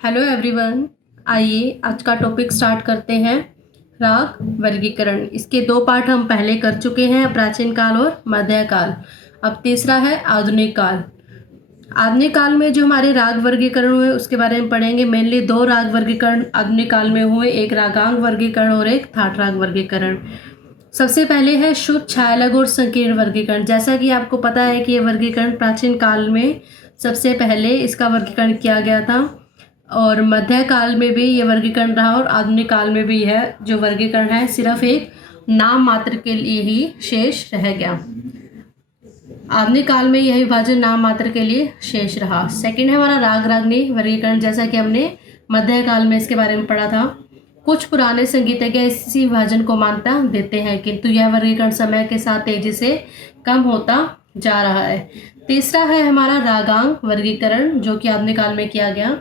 Hello everyone. आइए आज का टॉपिक स्टार्ट करते हैं। राग वर्गीकरण। इसके दो पार्ट हम पहले कर चुके हैं, प्राचीन काल और मध्यकाल। अब तीसरा है आधुनिक काल। आधुनिक काल में जो हमारे राग वर्गीकरण हुए उसके बारे में पढ़ेंगे। मेनली दो राग वर्गीकरण आधुनिक काल में हुए, एक रागांग वर्गीकरण और एक थाट राग वर्गीकरण। सबसे पहले है शुद्ध, छायालग और संकीर्ण वर्गीकरण। जैसा कि आपको पता है कि ये वर्गीकरण प्राचीन काल में सबसे पहले इसका वर्गीकरण किया गया था और मध्यकाल में भी ये वर्गीकरण रहा और आधुनिक काल में भी है जो वर्गीकरण है सिर्फ एक नाम मात्र के लिए ही शेष रह गया। आधुनिक काल में यह विभाजन नाम मात्र के लिए शेष रहा। सेकंड है हमारा राग रागनी वर्गीकरण। जैसा कि हमने मध्यकाल में इसके बारे में पढ़ा था। कुछ पुराने संगीतज्ञ इसी विभाजन को मान्यता देते हैं, किंतु यह वर्गीकरण समय के साथ तेजी से कम होता जा रहा है। तीसरा है हमारा रागांग वर्गीकरण जो कि आधुनिक काल में किया गया।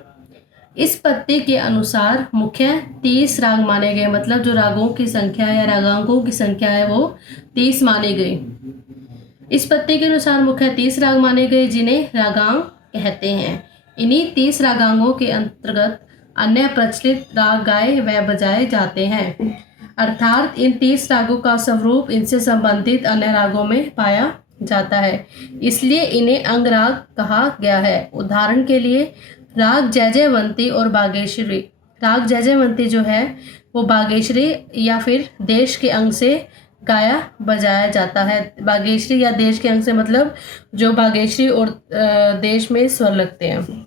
इस पत्ती के अनुसार मुख्य 30 राग माने गए, मतलब जो रागों की संख्या या रागांगों की संख्या है वो 30 मानी गई। इस पत्ती के अनुसार मुख्य 30 राग माने गए जिन्हें रागांग कहते हैं। इन्हीं 30 रागांगों के अंतर्गत अन्य प्रचलित राग गाए व बजाए जाते हैं, अर्थात इन 30 रागों का स्वरूप इनसे संबंधित अन्य रागों में पाया जाता है, इसलिए इन्हें अंग राग कहा गया है। उदाहरण के लिए राग जयजयवंती और बागेश्वरी। राग जयजयवंती जो है वो बागेश्वरी या फिर देश के अंग से गाया बजाया जाता है। बागेश्वरी या देश के अंग से मतलब जो बागेश्वरी और देश में स्वर लगते हैं।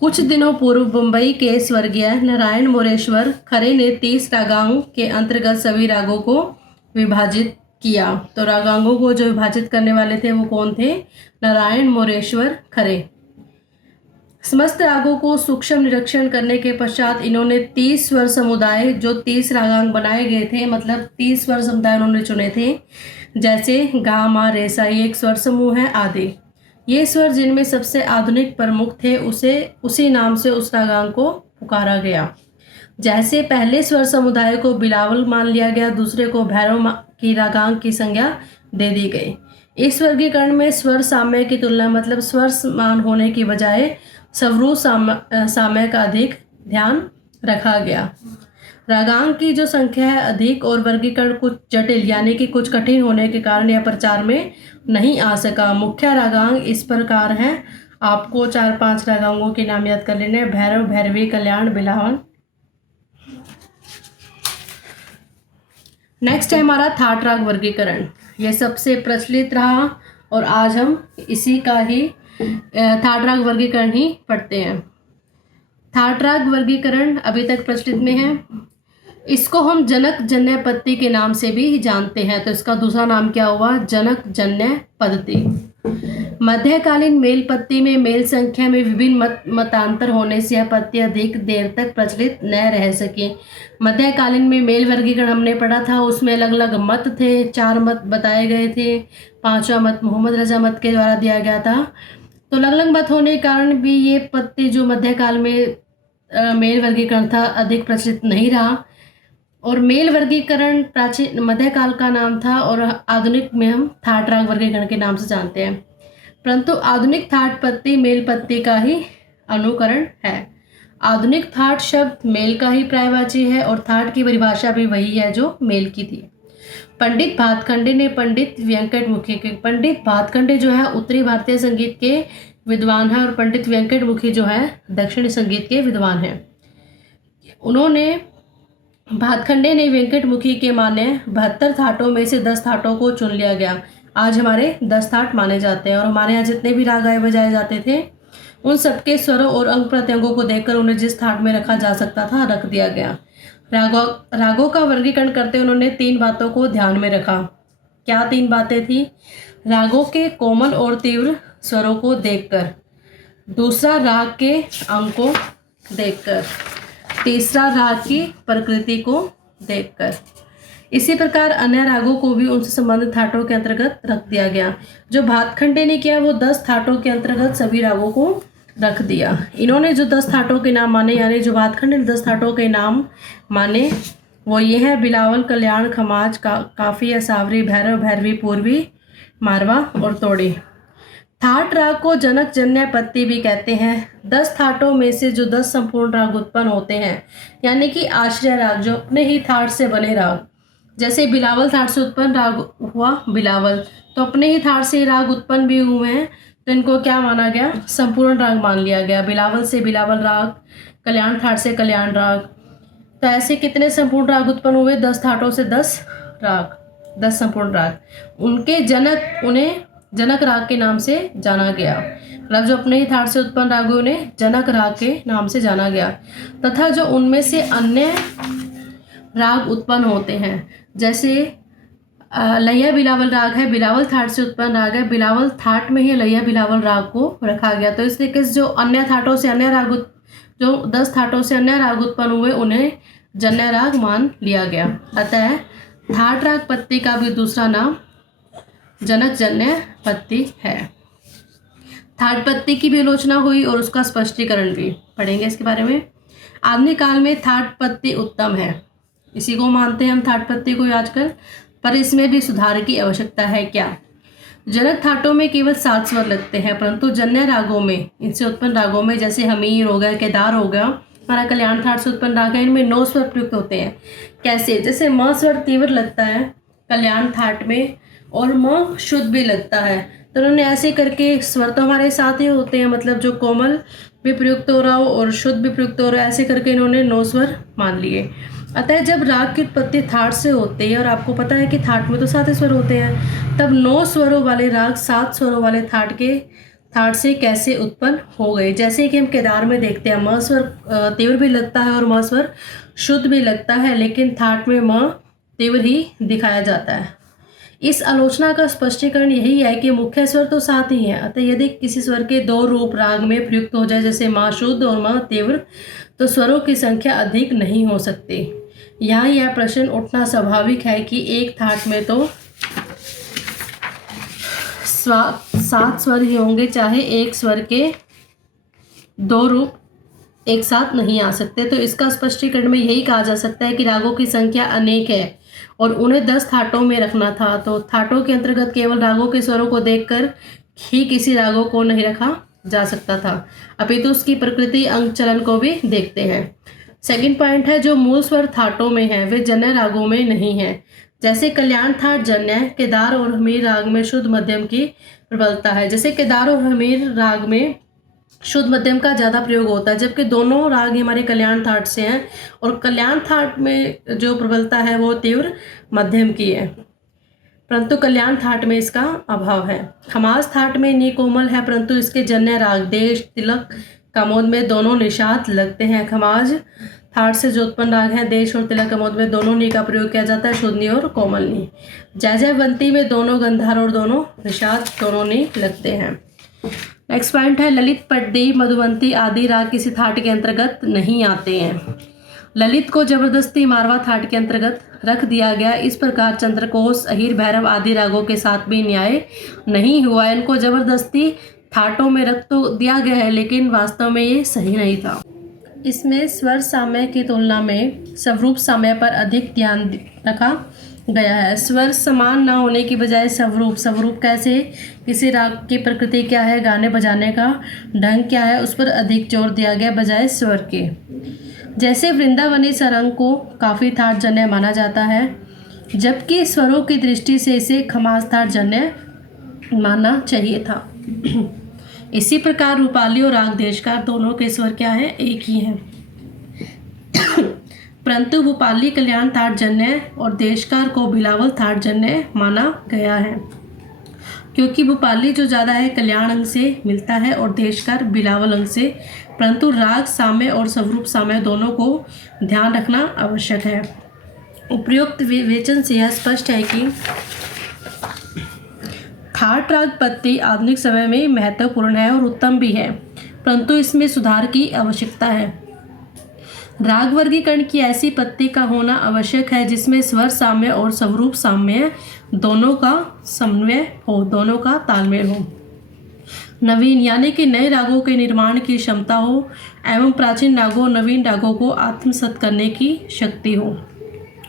कुछ दिनों पूर्व मुंबई के स्वर्गीय नारायण मोरेश्वर खरे ने 30 रागांग के अंतर्गत सभी रागों को विभाजित किया। तो रागांगों को जो विभाजित करने वाले थे वो कौन थे? नारायण मोरेश्वर खरे। समस्त रागों को सूक्ष्म निरीक्षण करने के पश्चात इन्होंने 30 स्वर समुदाय जो 30 रागांग बनाए गए थे, मतलब 30 स्वर समुदाय उन्होंने चुने थे। जैसे गा मा रे सा ये एक स्वर समूह है आदि। ये स्वर जिनमें सबसे आधुनिक प्रमुख थे उसी नाम से उस रागांग को पुकारा गया। जैसे पहले स्वर समुदाय को बिलावल मान लिया गया, दूसरे को भैरव की रागांग की संज्ञा दे दी गई। इस वर्गीकरण में स्वर साम्य की तुलना मतलब स्वर समान होने की बजाय स्वरूप साम्य का अधिक ध्यान रखा गया। रागांग की जो संख्या है अधिक और वर्गीकरण कुछ जटिल यानी कि कुछ कठिन होने के कारण यह प्रचार में नहीं आ सका। मुख्य रागांग इस प्रकार हैं, आपको 4-5 रागांगों के नाम याद कर लेने: भैरव, भैरवी, कल्याण, बिलावन। नेक्स्ट है हमारा थाट राग वर्गीकरण। यह सबसे प्रचलित रहा और आज हम इसी का ही थाट राग वर्गीकरण ही पढ़ते हैं। थाट राग वर्गीकरण अभी तक प्रचलित में है। इसको हम जनक जन्य पद्धति के नाम से भी जानते हैं। तो इसका दूसरा नाम क्या हुआ? जनक जन्य पद्धति। मध्यकालीन मेल पत्ती में मेल संख्या में विभिन्न मतांतर होने से यह पत्ती अधिक देर तक प्रचलित न रह सकी। मध्यकालीन में मेल वर्गीकरण हमने पढ़ा था, उसमें अलग अलग मत थे, 4 मत बताए गए थे। 5वां मत मोहम्मद रजा मत के द्वारा दिया गया था। तो अलग अलग मत होने के कारण भी ये पत्ती जो मध्यकाल में मेल वर्गीकरण था अधिक प्रचलित नहीं रहा और मेल वर्गीकरण प्राचीन मध्यकाल का नाम था और आधुनिक में हम थाट राग वर्गीकरण के नाम से जानते हैं। परंतु आधुनिक थाट पत्ती मेल पत्ती का ही अनुकरण है। आधुनिक थाट शब्द मेल का ही पर्यायवाची है और थाट की परिभाषा भी वही है जो मेल की थी। पंडित भातखंडे ने पंडित वेंकटमुखी के पंडित भातखंडे जो है उत्तरी भारतीय संगीत के विद्वान है और पंडित वेंकटमुखी जो है दक्षिणी संगीत के विद्वान हैं। उन्होंने भातखंडे ने वेंकटमुखी के माने 72 थाटों में से 10 थाटों को चुन लिया गया। आज हमारे 10 थाट माने जाते हैं और हमारे यहाँ जितने भी राग गाए बजाए जाते थे उन सबके स्वरों और अंग प्रत्यंगों को देखकर उन्हें जिस थाट में रखा जा सकता था रख दिया गया। रागों का वर्गीकरण करते उन्होंने 3 बातों को ध्यान में रखा। क्या 3 बातें थी? रागों के कोमल और तीव्र स्वरों को देखकर, दूसरा राग के अंग को देखकर, तीसरा राग की प्रकृति को देखकर। इसी प्रकार अन्य रागों को भी उनसे संबंधित थाटों के अंतर्गत रख दिया गया। जो भातखंडे ने किया वो 10 थाटों के अंतर्गत सभी रागों को रख दिया। इन्होंने जो 10 थाटों के नाम माने यानी जो भातखंडे ने 10 थाटों के नाम माने वो ये है: बिलावल, कल्याण, खमाज, काफी, सावरी, भैरव, भैरवी, पूर्वी, मारवा और तोड़ी। थाट राग को जनक जन्य पत्ती भी कहते हैं। 10 थाटों में से जो 10 संपूर्ण राग उत्पन्न होते हैं, यानी कि आश्रय राग, जो अपने ही थाट से बने राग, जैसे बिलावल थाट से उत्पन्न राग हुआ बिलावल, तो अपने ही थाट से राग उत्पन्न भी हुए हैं, तो इनको क्या माना गया, संपूर्ण राग मान लिया गया। बिलावल से बिलावल राग, कल्याण थाट से कल्याण राग। तो ऐसे कितने संपूर्ण राग उत्पन्न हुए, 10 थाटों से 10 राग, 10 संपूर्ण राग। उनके जनक, उन्हें जनक राग के नाम से जाना गया। मतलब जो अपने ही थाट से उत्पन्न राग हुए उन्हें जनक राग के नाम से जाना गया। तथा जो उनमें से अन्य राग उत्पन्न होते हैं, जैसे लैया बिलावल राग है, बिलावल थाट से उत्पन्न राग है, बिलावल थाट में ही लैया बिलावल राग को रखा गया। तो इस तरीके से जो अन्य थाटों से अन्य राग, जो 10 थाटों से अन्य राग उत्पन्न हुए उन्हें जन्य राग मान लिया गया। अतः थाट राग पत्ती का भी दूसरा नाम जनक जन्य पत्ती है। थाट पत्ती की भी आलोचना हुई और उसका स्पष्टीकरण भी पढ़ेंगे इसके बारे में। आधुनिक काल में थाट पत्ती उत्तम है, इसी को मानते हैं हम थाट पत्ती को आजकल, पर इसमें भी सुधार की आवश्यकता है। क्या? जनक थाटों में केवल 7 स्वर लगते हैं, परंतु जन्य रागों में, इनसे उत्पन्न रागों में, जैसे हमीर हो गया, केदार हो गया, हमारा कल्याण थाट से उत्पन्न राग है, इनमें 9 स्वर प्रयुक्त होते हैं। कैसे? जैसे म स्वर तीव्र लगता है कल्याण थाट में और म शुद्ध भी लगता है, तो उन्होंने ऐसे करके स्वर तो हमारे साथ ही होते हैं, मतलब जो कोमल भी प्रयुक्त हो रहा हो और शुद्ध भी प्रयुक्त हो रहा है, ऐसे करके इन्होंने 9 स्वर मान लिए। अतः जब राग की उत्पत्ति थाट से होती है, और आपको पता है कि थाट में तो 7 स्वर होते हैं, तब 9 स्वरों वाले राग 7 स्वरों वाले थाट से कैसे उत्पन्न हो गए। जैसे कि हम केदार में देखते हैं, म स्वर तीव्र भी लगता है और म स्वर शुद्ध भी लगता है, लेकिन थाट में म तीव्र ही दिखाया जाता है। इस आलोचना का स्पष्टीकरण यही है कि मुख्य स्वर तो 7 ही हैं, अतः यदि किसी स्वर के 2 रूप राग में प्रयुक्त हो जाए, जैसे म शुद्ध और म तीव्र, तो स्वरों की संख्या अधिक नहीं हो सकती। यहाँ यह प्रश्न उठना स्वाभाविक है कि एक थाट में तो 7 स्वर ही होंगे, चाहे एक स्वर के 2 रूप एक साथ नहीं आ सकते। तो इसका स्पष्टीकरण में यही कहा जा सकता है कि रागों की संख्या अनेक है और उन्हें 10 थाटों में रखना था, तो थाटों के अंतर्गत केवल रागों के स्वरों को देखकर ही किसी रागों को नहीं रखा जा सकता था, अपितु उसकी प्रकृति, अंग, चलन को भी देखते हैं। सेकंड पॉइंट है, जो मूल स्वर थाटों में हैं वे जन्य रागों में नहीं हैं। जैसे कल्याण थाट जन्य, केदार और हमीर राग में शुद्ध मध्यम की प्रबलता है। जैसे केदार और हमीर राग में शुद्ध मध्यम का ज़्यादा प्रयोग होता है, जबकि दोनों राग हमारे कल्याण थाट से हैं, और कल्याण थाट में जो प्रबलता है वो तीव्र मध्यम की है, परंतु कल्याण थाट में इसका अभाव है। खमाज थाट में नी कोमल है, परंतु इसके जन्य राग देश, तिलक, कमोद में दोनों निषाद लगते हैं। खमाज थाट से जो उत्पन्न राग है, देश और तिलक, कमोद में दोनों नी का प्रयोग किया जाता है, शुद्ध नी और कोमल नी। जयजयवंती में दोनों गंधार और दोनों निषाद, दोनों नी लगते हैं। नेक्स्ट पॉइंट है, ललित, पड्डी, मधुवंती आदि राग किसी थाट के अंतर्गत नहीं आते हैं। ललित को जबरदस्ती मारवा थाट के अंतर्गत रख दिया गया। इस प्रकार चंद्रकोश, अहिर, भैरव आदि रागों के साथ भी न्याय नहीं हुआ। इनको जबरदस्ती थाटों में रख तो दिया गया है, लेकिन वास्तव में ये सही नहीं था। इसमें स्वर साम्य की तुलना में स्वरूप साम्य पर अधिक ध्यान रखा गया है। स्वर समान न होने की बजाय स्वरूप कैसे, किसी राग की प्रकृति क्या है, गाने बजाने का ढंग क्या है, उस पर अधिक जोर दिया गया बजाय स्वर के। जैसे वृंदावनी सरंग को काफी थाट जन्य माना जाता है, जबकि स्वरों की दृष्टि से इसे खमाज थाट जन्य मानना चाहिए था। इसी प्रकार रूपाली और राग देशकार दोनों के स्वर क्या है, एक ही हैं, परंतु भूपाली कल्याण थाट जन्य और देशकार को बिलावल थाट जन्य माना गया है, क्योंकि भूपाली जो ज़्यादा है कल्याण अंग से मिलता है और देशकार बिलावल अंग से, परंतु राग साम्य और स्वरूप साम्य दोनों को ध्यान रखना आवश्यक है। उपयुक्त विवेचन से यह स्पष्ट है कि थाट राग पत्ती आधुनिक समय में महत्वपूर्ण है और उत्तम भी है, परंतु इसमें सुधार की आवश्यकता है। राग वर्गीकरण की ऐसी पत्ती का होना आवश्यक है जिसमें स्वर साम्य और स्वरूप साम्य दोनों का समन्वय हो, दोनों का तालमेल हो। नवीन यानी कि नए रागों के निर्माण की क्षमता हो एवं प्राचीन रागों, नवीन रागों को आत्मसात करने की शक्ति हो,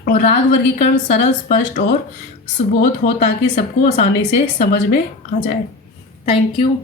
और राग वर्गीकरण सरल, स्पष्ट और सुबोध हो ताकि सबको आसानी से समझ में आ जाए। Thank you.